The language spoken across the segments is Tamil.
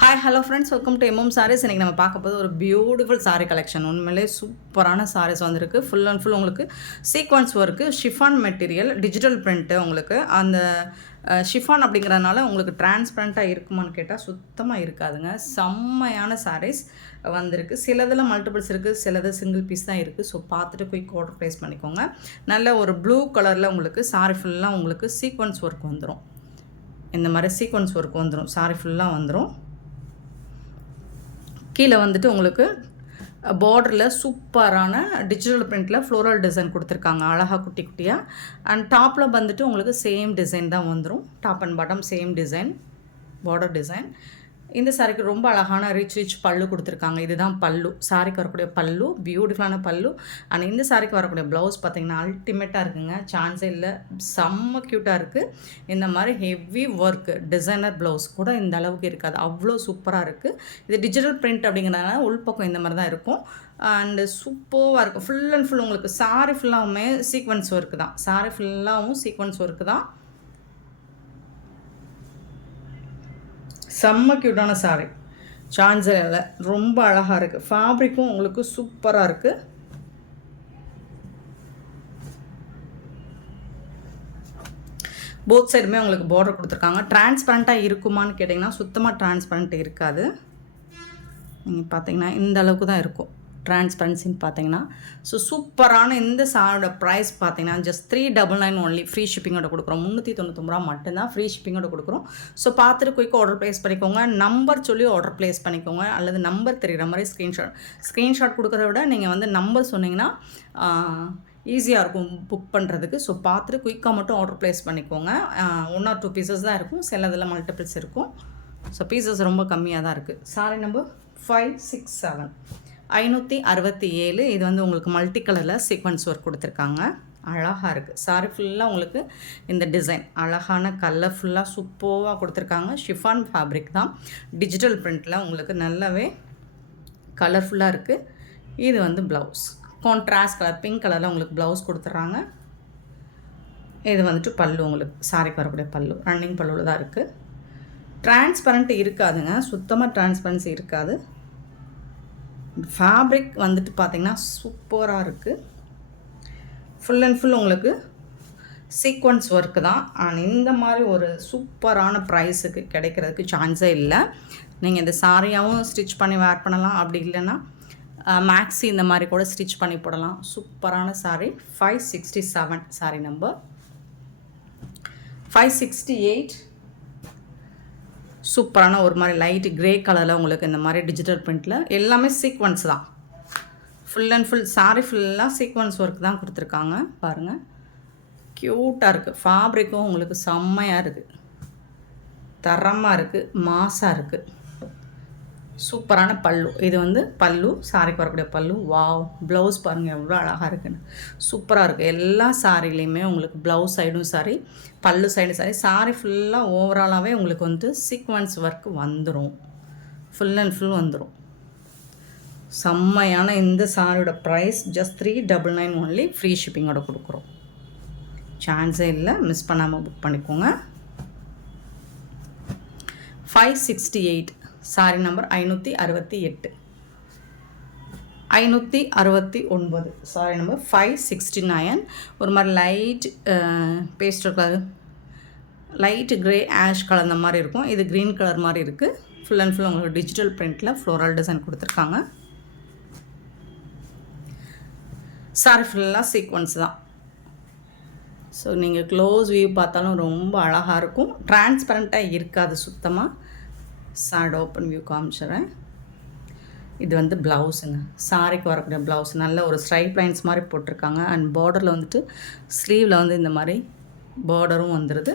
Hi hello friends, welcome to MM sarees. இன்றைக்கி நம்ம பார்க்க போது ஒரு பியூட்டிஃபுல் சாரீ கலெக்ஷன். உண்மையிலே சூப்பரான சாரீஸ் வந்திருக்கு. ஃபுல் அண்ட் ஃபுல் உங்களுக்கு sequence work, chiffon material, digital print. உங்களுக்கு அந்த ஷிஃபான் அப்படிங்கிறதுனால உங்களுக்கு டிரான்ஸ்பரண்ட்டாக இருக்குமான்னு கேட்டால் சுத்தமாக இருக்காதுங்க. செம்மையான சாரீஸ் வந்திருக்கு. சிலதில் மல்டிபிள்ஸ் இருக்குது, சிலது சிங்கிள் பீஸ் தான் இருக்குது. ஸோ பார்த்துட்டு குயிக் ஆர்டர் ப்ளேஸ் பண்ணிக்கோங்க. நல்ல ஒரு ப்ளூ கலரில் உங்களுக்கு சாரீ ஃபுல்லாக உங்களுக்கு சீக்வன்ஸ் ஒர்க் வந்துடும். இந்த மாதிரி சீக்வன்ஸ் ஒர்க் வந்துடும், சாரீ ஃபுல்லாக வந்துடும். கீழே வந்துட்டு உங்களுக்கு பார்டரில் சூப்பரான டிஜிட்டல் பிரிண்டில் ஃப்ளோரல் டிசைன் கொடுத்துருக்காங்க, அழகாக குட்டி குட்டியாக. அண்ட் டாப்பில் வந்துட்டு உங்களுக்கு சேம் டிசைன் தான் வந்துடும். Top and bottom same design, border design. இந்த சாரிக்கு ரொம்ப அழகான ரிச் பல்லு கொடுத்துருக்காங்க. இதுதான் பல்லு, சாரிக்கு வரக்கூடிய பல்லு, பியூட்டிஃபுல்லான பல்லு. அண்ட் இந்த சாரிக்கு வரக்கூடிய ப்ளவுஸ் பார்த்திங்கன்னா அல்டிமேட்டாக இருக்குங்க, சான்ஸே இல்லை, செம்ம க்யூட்டாக இருக்குது. இந்த மாதிரி ஹெவி ஒர்க்கு டிசைனர் ப்ளவுஸ் கூட இந்த அளவுக்கு இருக்காது, அவ்வளோ சூப்பராக இருக்குது. இது டிஜிட்டல் பிரிண்ட் அப்படிங்கிறதுனால உள்பக்கம் இந்த மாதிரி தான் இருக்கும். அண்டு சூப்பராக இருக்கும். ஃபுல் அண்ட் ஃபுல் உங்களுக்கு சாரி ஃபுல்லாகவுமே சீக்வன்ஸ் ஒர்க்கு தான், சாரி ஃபுல்லாகவும் சீக்வன்ஸ் ஒர்க்கு தான். செம்ம க்யூட்டான சாரீ, சான்ஸில் ரொம்ப அழகாக இருக்குது. ஃபேப்ரிக்கும் உங்களுக்கு சூப்பராக இருக்குது. போத் சைடுமே உங்களுக்கு பார்டர் கொடுத்துருக்காங்க. டிரான்ஸ்பரண்ட்டாக இருக்குமான்னு கேட்டிங்கன்னா சுத்தமாக டிரான்ஸ்பரண்ட் இருக்காது. நீங்கள் பார்த்தீங்கன்னா இந்த அளவுக்கு தான் இருக்கும் டிரான்ஸ்பரன்சின்னு பார்த்தீங்கன்னா. ஸோ சூப்பரான இந்த சாரோட ப்ரைஸ் பார்த்தீங்கன்னா ஜஸ்ட் 399 ஒன்லி. ஃப்ரீ ஷிப்பிங்கோட கொடுக்குறோம். 399 மட்டும்தான் ஃப்ரீ ஷிப்பிங்கோட கொடுக்குறோம். ஸோ பார்த்துட்டு குயிக்காக ஆர்டர் ப்ளேஸ் பண்ணிக்கோங்க. நம்பர் சொல்லி ஆர்டர் ப்ளேஸ் பண்ணிக்கோங்க, அல்லது நம்பர் தெரிகிற மாதிரி ஸ்க்ரீன்ஷாட் கொடுக்குறத விட நீங்கள் வந்து நம்பர் சொன்னீங்கன்னா ஈஸியாக இருக்கும் புக் பண்ணுறதுக்கு. ஸோ பார்த்துட்டு குயிக்காக மட்டும் ஆர்டர் ப்ளேஸ் பண்ணிக்கோங்க. 1 or 2 பீசஸ் தான் இருக்கும், சிலதில் மல்டிபிள்ஸ் இருக்கும். ஸோ பீசஸ் ரொம்ப கம்மியாக தான் இருக்குது. Sorry number 567, 567. இது வந்து உங்களுக்கு மல்டி கலரில் சீக்வன்ஸ் ஒர்க் கொடுத்துருக்காங்க, அழகாக இருக்குது. சாரி ஃபுல்லாக உங்களுக்கு இந்த டிசைன் அழகான கலர்ஃபுல்லாக சூப்பராக கொடுத்துருக்காங்க. ஷிஃபான் ஃபேப்ரிக் தான், டிஜிட்டல் பிரிண்டில் உங்களுக்கு நல்லாவே கலர்ஃபுல்லாக இருக்குது. இது வந்து ப்ளவுஸ் கான்ட்ராஸ்ட் கலர் பிங்க் கலரில் உங்களுக்கு ப்ளவுஸ் கொடுத்துட்றாங்க. இது வந்துட்டு பல்லு, உங்களுக்கு சாரிக்கு வரக்கூடிய பல்லு ரன்னிங் பல்லுவில் தான் இருக்குது. டிரான்ஸ்பரண்ட் இருக்காதுங்க, சுத்தமாக டிரான்ஸ்பரன்சி இருக்காது. ஃபேப்ரிக் வந்துட்டு பார்த்திங்கன்னா சூப்பராக இருக்குது. ஃபுல் அண்ட் ஃபுல் உங்களுக்கு சீக்வன்ஸ் ஒர்க்கு தான். அண்ட் இந்த மாதிரி ஒரு சூப்பரான ப்ரைஸுக்கு கிடைக்கிறதுக்கு சான்ஸே இல்லை. நீங்கள் இந்த சாரியாகவும் ஸ்டிச் பண்ணி வேர் பண்ணலாம், அப்படி இல்லைன்னா மேக்ஸி இந்த மாதிரி கூட ஸ்டிச் பண்ணி போடலாம். சூப்பரான சாரி. 567 sorry number 568. சூப்பரான ஒரு மாதிரி லைட் க்ரே கலரில் உங்களுக்கு இந்த மாதிரி டிஜிட்டல் பிரிண்டில் எல்லாமே சீக்வன்ஸ் தான். ஃபுல் அண்ட் ஃபுல் சாரி ஃபுல்லாக சீக்வன்ஸ் ஒர்க் தான் கொடுத்துருக்காங்க. பாருங்கள், க்யூட்டாக இருக்குது. ஃபேப்ரிக்கும் உங்களுக்கு செம்மையாக இருக்குது, தரமாக இருக்குது, மாஸாக இருக்குது. சூப்பரான பல்லு. இது வந்து பல்லு, சாரிக்கு வரக்கூடிய பல்லு. வாவ், ப்ளவுஸ் பாருங்கள் எவ்வளோ அழகாக இருக்குன்னு, சூப்பராக இருக்குது. எல்லா சாரிலையுமே உங்களுக்கு ப்ளவுஸ் சைடும் சாரி, பல்லு சைடும் சாரி, சாரி ஃபுல்லாக ஓவராலாகவே உங்களுக்கு வந்து சீக்வன்ஸ் ஒர்க் வந்துடும், ஃபுல் அண்ட் ஃபுல் வந்துடும். செம்மையான இந்த சாரியோட ப்ரைஸ் ஜஸ்ட் 399 ஒன்லி. ஃப்ரீ ஷிப்பிங்கோட கொடுக்குறோம், சான்ஸே இல்லை, மிஸ் பண்ணாமல் புக் பண்ணிக்கோங்க. 568 சாரி நம்பர் 568, 569 சாரி நம்பர் 569. ஒரு மாதிரி light pastel colour, light grey ash colour மாதிரி இருக்கும். இது க்ரீன் கலர் மாதிரி இருக்குது. ஃபுல் அண்ட் ஃபுல் உங்களுக்கு டிஜிட்டல் பிரிண்டில் ஃப்ளோரல் டிசைன் கொடுத்துருக்காங்க. சாரி ஃபுல்லாக சீக்வன்ஸ் தான். ஸோ நீங்கள் க்ளோஸ் வியூ பார்த்தாலும் ரொம்ப அழகாக இருக்கும், டிரான்ஸ்பரண்ட்டாக இருக்காது சுத்தமாக. சாரி ஓப்பன் வியூ காமிச்சிடுறேன். இது வந்து ப்ளவுஸுங்க, சாரிக்கு வரக்கூடிய ப்ளவுஸ். நல்ல ஒரு ஸ்ட்ரைப் லைன்ஸ் மாதிரி போட்டிருக்காங்க. அண்ட் பார்டரில் வந்துட்டு ஸ்லீவில் வந்து இந்த மாதிரி பார்டரும் வந்துடுது.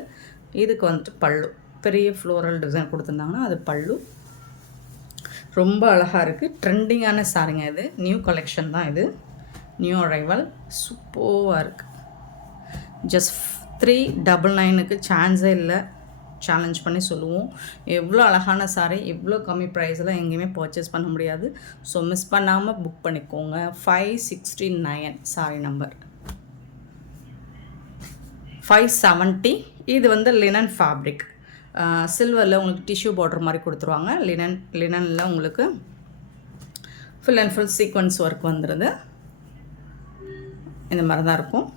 இதுக்கு வந்துட்டு பல்லு, பெரிய ஃப்ளோரல் டிசைன் கொடுத்துருந்தாங்கன்னா அது பல்லு. ரொம்ப அழகாக இருக்குது, ட்ரெண்டிங்கான சாரிங்க. இது நியூ கலெக்ஷன் தான், இது நியூ அரைவல். சூப்பராக இருக்குது. ஜஸ்ட் 399க்கு சான்ஸே இல்லை, சேலஞ்ச் பண்ணி சொல்லுவோம். எவ்வளோ அழகான சாரி, எவ்வளோ கம்மி ப்ரைஸில் எங்கேயுமே பர்ச்சேஸ் பண்ண முடியாது. ஸோ மிஸ் பண்ணாமல் புக் பண்ணிக்கோங்க. 569 சாரி நம்பர் 570. இது வந்து லினன் ஃபேப்ரிக், சில்வரில் உங்களுக்கு டிஷ்யூ பார்டர் மாதிரி கொடுத்துருவாங்க. லினனில் உங்களுக்கு full and full sequence work வந்துடுது. இந்த மாதிரி தான் இருக்கும்.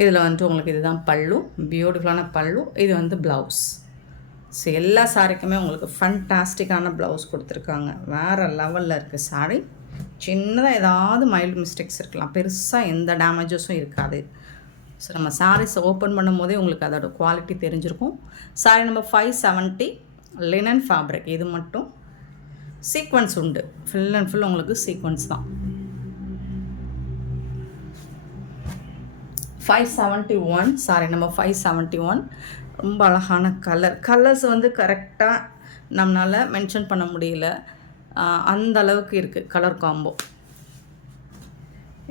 இதில் வந்துட்டு உங்களுக்கு இதுதான் பல்லு, பியூட்டிஃபுல்லான பல்லு. இது வந்து ப்ளவுஸ். ஸோ எல்லா சாரிக்குமே உங்களுக்கு ஃபண்டாஸ்டிக்கான ப்ளவுஸ் கொடுத்துருக்காங்க. வேறு லெவலில் இருக்குது சாரி. சின்னதாக ஏதாவது மைல்டு மிஸ்டேக்ஸ் இருக்கலாம், பெருசாக எந்த டேமேஜஸும் இருக்காது. ஸோ நம்ம சாரீஸ் ஓப்பன் பண்ணும் போதே உங்களுக்கு அதோட குவாலிட்டி தெரிஞ்சிருக்கும். Sorry number 570 linen fabric. இது மட்டும் சீக்வன்ஸ் உண்டு, ஃபுல் அண்ட் ஃபுல் உங்களுக்கு சீக்வன்ஸ் தான். 571 சாரி நம்பர் 571. ரொம்ப அழகான கலர்ஸ் வந்து கரெக்டாக நம்மளால் மென்ஷன் பண்ண முடியல, அந்த அளவுக்கு இருக்குது கலர் காம்போ.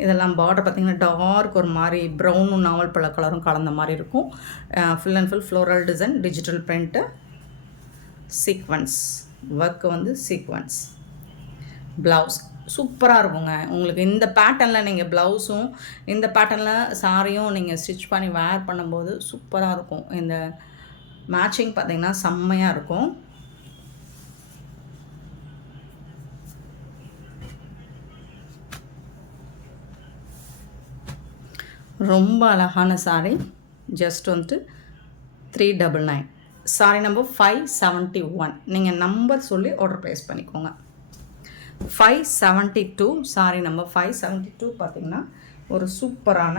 இதெல்லாம் பார்டர் பார்த்திங்கன்னா டார்க் ஒரு மாதிரி ப்ரௌனும் நாவல் பழ கலரும் கலந்த மாதிரி இருக்கும். Full and full floral design, digital print, sequence work வந்து சீக்வன்ஸ். ப்ளவுஸ் சூப்பராக இருக்குங்க. உங்களுக்கு இந்த பேட்டர்னில் நீங்கள் ப்ளவுஸும் இந்த பேட்டர்னில் சாரியும் நீங்கள் ஸ்டிச் பண்ணி வேர் பண்ணும்போது சூப்பராக இருக்கும். இந்த மேட்சிங் பார்த்திங்கன்னா செம்மையாக இருக்கும். ரொம்ப அழகான சாரி. ஜஸ்ட் வந்துட்டு 399. Sorry number 571. நீங்கள் நம்பர் சொல்லி ஆர்டர் ப்ளேஸ் பண்ணிக்கோங்க. 572 சாரி நம்பர் 572 பார்த்திங்கன்னா ஒரு சூப்பரான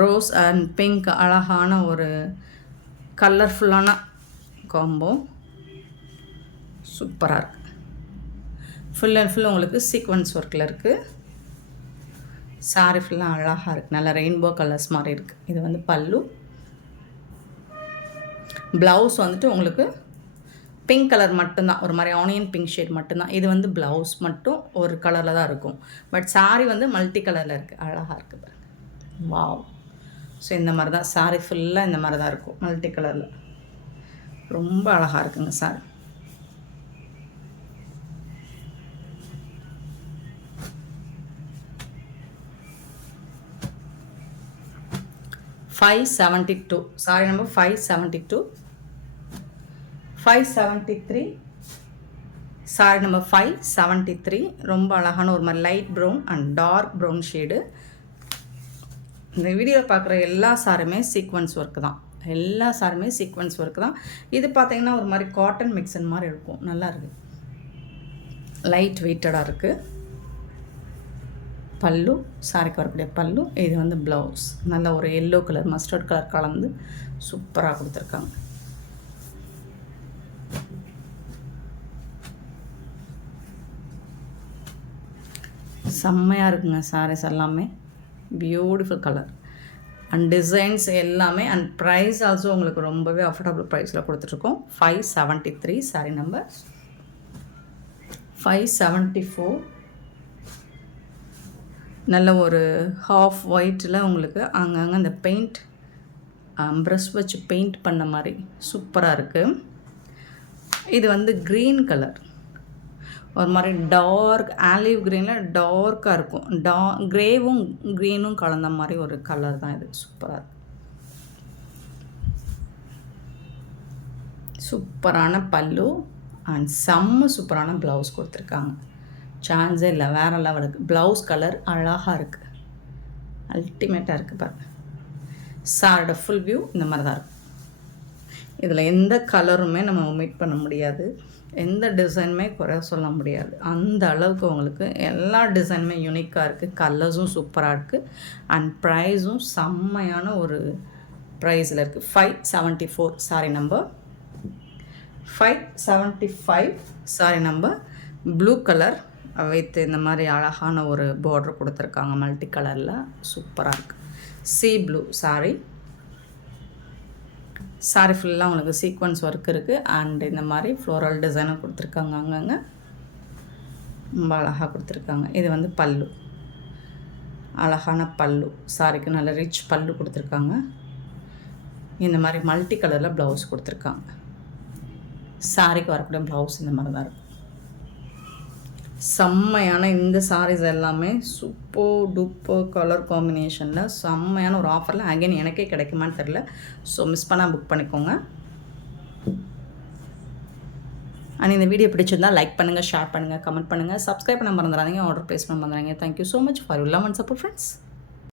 ரோஸ் அண்ட் பிங்க் அழகான ஒரு கலர்ஃபுல்லான காம்போ. சூப்பராக இருக்குது. ஃபுல் அண்ட் ஃபுல் உங்களுக்கு சீக்வன்ஸ் ஒர்க்கில் இருக்குது. சாரி ஃபுல்லாக அழகாக இருக்குது, நல்லா ரெயின்போ கலர்ஸ் மாதிரி இருக்குது. இது வந்து பல்லு. ப்ளவுஸ் வந்துட்டு உங்களுக்கு பிங்க் கலர் மட்டும்தான், ஒரு மாதிரி ஆனியன் பிங்க் ஷேட் மட்டும்தான். இது வந்து ப்ளவுஸ் மட்டும் ஒரு கலரில் தான் இருக்கும். பட் சாரி வந்து மல்டி கலரில் இருக்குது, அழகாக இருக்குது பாருங்கள். வாவ். ஸோ இந்த மாதிரி தான் சாரி ஃபுல்லாக இந்த மாதிரி தான் இருக்கும், மல்டி கலரில். ரொம்ப அழகாக இருக்குங்க சாரி. $572 சாரி நம்பர் 572. 573 சாரி நம்பர் 573. ரொம்ப அழகான ஒரு மாதிரி light brown and dark brown shade. இந்த வீடியோவில் பார்க்குற எல்லா சாருமே சீக்வன்ஸ் ஒர்க்கு தான், எல்லா சாருமே சீக்வன்ஸ் ஒர்க்கு தான். இது பார்த்திங்கன்னா ஒரு மாதிரி காட்டன் மிக்சன் மாதிரி இருக்கும், நல்லா இருக்குது, லைட் வெயிட்டடாக இருக்குது. பல்லு, சாரிக்கு வரக்கூடிய பல்லு. இது வந்து ப்ளவுஸ், நல்ல ஒரு எல்லோ கலர் மஸ்டர்ட் கலர் கலந்து சூப்பராக கொடுத்துருக்காங்க. செம்மையாக இருக்குங்க சாரீஸ் எல்லாமே, பியூட்டிஃபுல் கலர் அண்ட் டிசைன்ஸ் எல்லாமே. அண்ட் ப்ரைஸ் ஆல்சோ உங்களுக்கு ரொம்பவே அஃபோர்டபுள் ப்ரைஸில் கொடுத்துட்ருக்கோம். 573 சாரி நம்பர் 574. நல்ல ஒரு ஹாஃப் ஒயிட்டில் உங்களுக்கு அங்கங்கே அந்த பெயிண்ட் ப்ரஷ் வச்சு பெயிண்ட் பண்ண மாதிரி சூப்பராக இருக்குது. இது வந்து க்ரீன் கலர், ஒரு மாதிரி டார்க் ஆலிவ் க்ரீனில் டார்க்காக இருக்கும், க்ரேவும் க்ரீனும் கலந்த மாதிரி ஒரு கலர் தான் இது. சூப்பராக இருக்குது. சூப்பரான பல்லு அண்ட் செம்ம சூப்பரான ப்ளவுஸ் கொடுத்துருக்காங்க. சான்ஸே இல்லை, வேறு லெவலுக்கு. ப்ளவுஸ் கலர் அழகாக இருக்குது, அல்டிமேட்டாக இருக்குது பாருங்கள். சாரோட ஃபுல் வியூ இந்த மாதிரி தான் இருக்கும். இதில் எந்த கலருமே நம்ம ஒமிட் பண்ண முடியாது, எந்த டிசைனுமே குறை சொல்ல முடியாது. அந்த அளவுக்கு உங்களுக்கு எல்லா டிசைனுமே யூனிக்காக இருக்குது, கலர்ஸும் சூப்பராக இருக்குது அண்ட் ப்ரைஸும் செம்மையான ஒரு ப்ரைஸில் இருக்குது. 574 sorry number 575 sorry number. Blue colour வைத்து இந்த மாதிரி அழகான ஒரு பார்டர் கொடுத்துருக்காங்க மல்டி கலரில், சூப்பராக இருக்குது. Sea blue sorry. சாரி ஃபுல்லாக உங்களுக்கு சீக்வன்ஸ் ஒர்க் இருக்குது அண்ட் இந்த மாதிரி ஃப்ளோரல் டிசைனும் கொடுத்துருக்காங்க, அங்கங்கே ரொம்ப அழகாக கொடுத்துருக்காங்க. இது வந்து பல்லு, அழகான பல்லு. சாரிக்கு நல்ல ரிச் பல்லு கொடுத்துருக்காங்க. இந்த மாதிரி மல்டி கலரில் ப்ளவுஸ் கொடுத்துருக்காங்க. சாரிக்கு வரக்கூடிய ப்ளவுஸ் இந்த மாதிரி தான் இருக்கும். செம்மையான இந்த சாரீஸ் எல்லாமே சூப்பர் டூப்பர் கலர் காம்பினேஷனில் செம்மையான ஒரு ஆஃபரில் அகைன் எனக்கே கிடைக்குமான்னு தெரில. ஸோ மிஸ் பண்ணால் புக் பண்ணிக்கோங்க. அண்ட் இந்த வீடியோ பிடிச்சிருந்தால் லைக் பண்ணுங்கள், ஷேர் பண்ணுங்கள், கமெண்ட் பண்ணுங்கள், சப்ஸ்கிரைப் பண்ண மறந்துடாதீங்க, ஆர்டர் ப்ளேஸ் பண்ண மறந்துடாதீங்க. Thank you so much for your love and support friends.